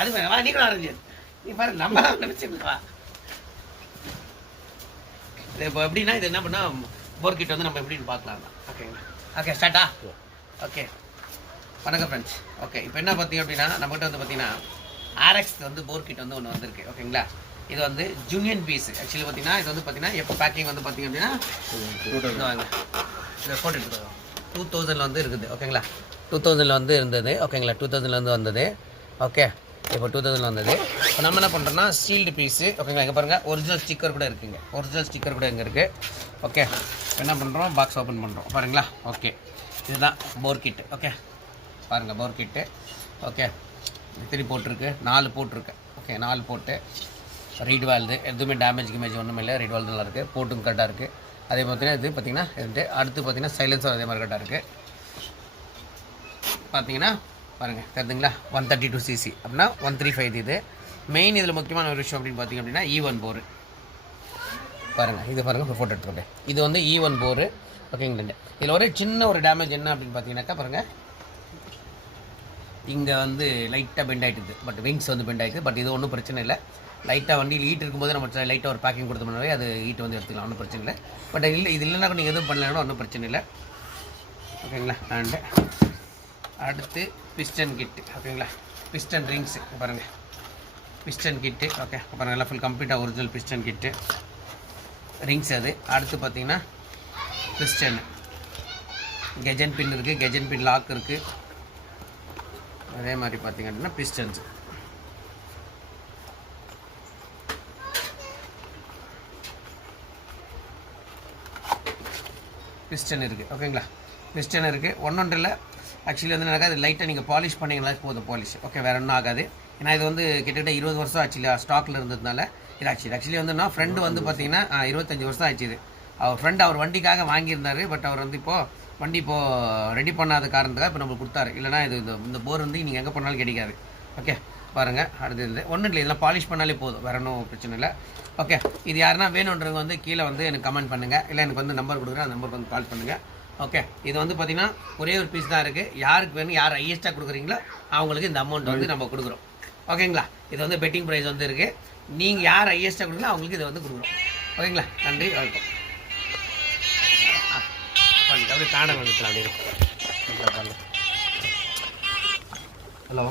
அது வா நீ கூட ஆரஞ்சு நீ பாரு நம்ம நினைச்சுக்கா. இது இப்போ எப்படின்னா இது என்ன பண்ணால் போர் கிட் வந்து நம்ம எப்படின்னு பார்க்கலாம் தான். ஓகேங்களா? ஓகே ஸ்டார்ட்டா? ஓகே வணக்கம் ஃப்ரெண்ட்ஸ். ஓகே இப்போ என்ன பார்த்தீங்க அப்படின்னா நம்மகிட்ட வந்து பார்த்தீங்கன்னா ஆர்எக்ஸ் வந்து போர் கிட் வந்து ஒன்று வந்திருக்கு. ஓகேங்களா? இது வந்து ஜூனியன் பீஸ். ஆக்சுவலி பார்த்தீங்கன்னா இது வந்து பார்த்தீங்கன்னா எப்போ பேக்கிங் வந்து பார்த்தீங்க அப்படின்னா வாங்க இதை போட்டு எடுத்துக்கோங்க. 2000 வந்து இருக்குது. ஓகேங்களா? 2000 வந்து இருந்தது. ஓகேங்களா? 2000 வந்து வந்தது. ஓகே இப்போ 2000 வந்தது. இப்போ நம்ம என்ன பண்ணுறோம்னா சீல்டு பீஸு. ஓகேங்களா? இங்கே பாருங்கள் ஒரிஜினல் ஸ்டிக்கர் கூட இருக்குங்க. ஒரிஜினல் ஸ்டிக்கர் கூட இங்கே இருக்குது. ஓகே என்ன பண்ணுறோம் பாக்ஸ் ஓப்பன் பண்ணுறோம் பாருங்களா. ஓகே இதுதான் போர் கிட்டு. ஓகே பாருங்கள் போர் கிட்டு. ஓகே இத்தனை போட்டிருக்கு 4 போட்டிருக்கு. ஓகே 4 போட்டு ரீட் வால்து எதுவுமே டேமேஜ் கிமேஜ் ஒன்றும் இல்லை. ரீட் வால் நல்லா இருக்குது. போட்டும் கரெக்டாக இருக்குது. அதே பார்த்தீங்கன்னா இது பார்த்தீங்கன்னா இது அடுத்து பார்த்தீங்கன்னா சைலன்ஸும் அதே மாதிரி கரெக்டாக இருக்குது. பார்த்தீங்கன்னா பாருங்கள் தெரிஞ்சுங்களா 132 cc அப்படின்னா 135 இது மெயின். இதில் முக்கியமான ஒரு விஷயம் அப்படின்னு பார்த்தீங்க அப்படின்னா E1 போர் பாருங்கள். இது பாருங்கள் இப்போ ஃபோட்டோ எடுத்துக்கோங்க. இது வந்து E1 போர். ஓகேங்களா? இதில் ஒரு சின்ன ஒரு டேமேஜ் என்ன அப்படின்னு பார்த்தீங்கன்னாக்கா பாருங்கள் இங்கே வந்து லைட்டாக பெண்ட் ஆகிட்டுது. பட் விங்ஸ் வந்து பெண்ட் ஆகிடுது. பட் இது ஒன்றும் பிரச்சனை இல்லை. லைட்டாக வண்டியில் ஹீட் இருக்கும்போது நம்ம லைட்டாக ஒரு பேக்கிங் கொடுத்தோம்னாலே அது ஹீட் வந்து எடுத்துக்கலாம். ஒன்றும் பிரச்சனை இல்லை. பட் இல்லை இது இல்லைன்னா நீங்கள் எதுவும் பண்ணலைன்னா ஒன்றும் பிரச்சனை இல்லை. ஓகேங்களா? அண்டு அடுத்து பிஸ்டன் கிட்டு. ஓகேங்களா? பிஸ்டன் ரிங்ஸு பாருங்கள் பிஸ்டன் கிட்டு. ஓகே பாருங்கள் எல்லாம் ஃபுல் கம்ப்ளீட்டாக ஒரிஜினல் பிஸ்டன் கிட்டு ரிங்ஸ். அது அடுத்து பார்த்தீங்கன்னா பிஸ்டன் கெஜன் பின் இருக்குது. கெஜன் பின் லாக் இருக்குது. அதே மாதிரி பார்த்தீங்க அப்படின்னா பிஸ்டன்ஸ் பிஸ்டன் இருக்குது. ஓகேங்களா? பிஸ்டன் இருக்குது. ஒன்று இல்லை ஆக்சுவலி வந்து எனக்கு அது லைட்டாக நீங்கள் பாலிஷ் பண்ணிங்களா போதும் பாலிஷ். ஓகே வேறு ஒன்றும் ஆகாது. ஏன்னா இது வந்து கிட்டத்தட்ட 20 வருஷம் ஆக்சுவலி ஸ்டாக்கில் இருந்ததுனால இது ஆக்சுவலி வந்துன்னா ஃப்ரெண்டு வந்து பார்த்தீங்கன்னா 25 வருஷம் ஆச்சு. இது அவர் ஃப்ரெண்டு அவர் வண்டிக்காக வாங்கியிருந்தார். பட் அவர் வந்து இப்போது வண்டி இப்போது ரெடி பண்ணாத காரணத்துக்காக இப்போ நம்மளுக்கு கொடுத்தாரு. இல்லைனா இது இந்த போர் வந்து நீங்கள் எங்கே பண்ணாலும் கிடைக்காது. ஓகே பாருங்கள் அடுத்து இது ஒன்றும் இல்லை. இதெல்லாம் பாலிஷ் பண்ணாலே போதும் வேறு ஒன்றும் பிரச்சனை இல்லை. ஓகே இது யாருன்னா வேணுன்றவங்க வந்து கீழே வந்து எனக்கு கமெண்ட் பண்ணுங்கள். இல்லை எனக்கு வந்து நம்பர் கொடுக்குறேன். அந்த நம்பருக்கு வந்து கால் பண்ணுங்கள். ஓகே இது வந்து பார்த்தீங்கன்னா ஒரே ஒரு பீஸ் தான் இருக்குது. யாருக்கு வேணும் யார் ஹையஸ்ட்டாக கொடுக்குறீங்களோ அவங்களுக்கு இந்த அமௌண்ட் வந்து நம்ம கொடுக்குறோம். ஓகேங்களா? இது வந்து பெட்டிங் ப்ரைஸ் வந்து இருக்குது. நீங்கள் யார் ஹையஸ்ட்டாக கொடுக்குறீங்களோ அவங்களுக்கு இதை வந்து கொடுக்குறோம். ஓகேங்களா? நன்றி வணக்கம். அப்படியே காண வந்துக்கலாம். அப்படியே ஹலோ